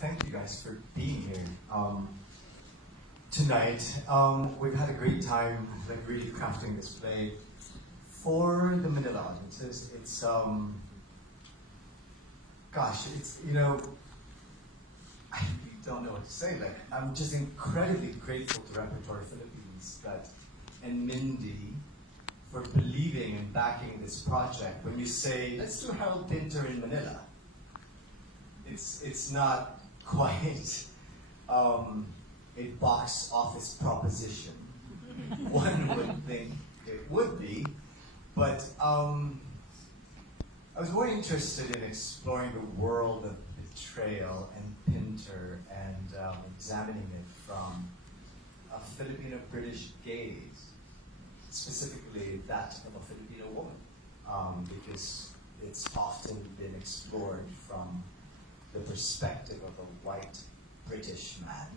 thank you guys for being here tonight. We've had a great time, like really crafting this play for the Manila audiences. It's gosh, it's I really don't know what to say. Like, I'm just incredibly grateful to Repertory Philippines and Mindy for believing and backing this project. When you say, let's do Harold Pinter in Manila, it's not quite a box office proposition. One would think it would be, but I was more interested in exploring the world of Betrayal and Pinter and examining it from a Filipino-British gaze, specifically that of a Filipino woman, because it's often been explored from the perspective of a white British man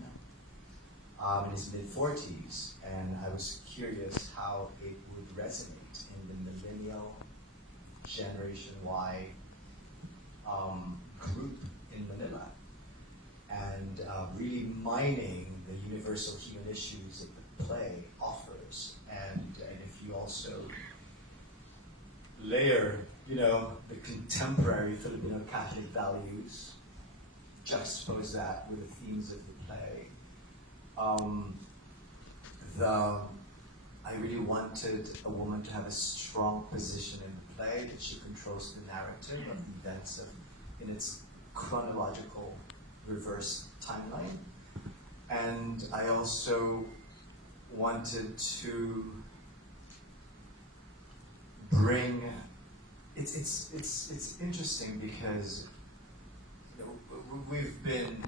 in his mid-40s, and I was curious how it would resonate in the millennial Generation Y group in Manila, and really mining the universal human issues that the play offers, and if you also layer, the contemporary Filipino Catholic values, juxtapose that with the themes of the play. I really wanted a woman to have a strong position in the play, that she controls the narrative of the events in its chronological reverse timeline. And I also wanted to bring, it's interesting because we've been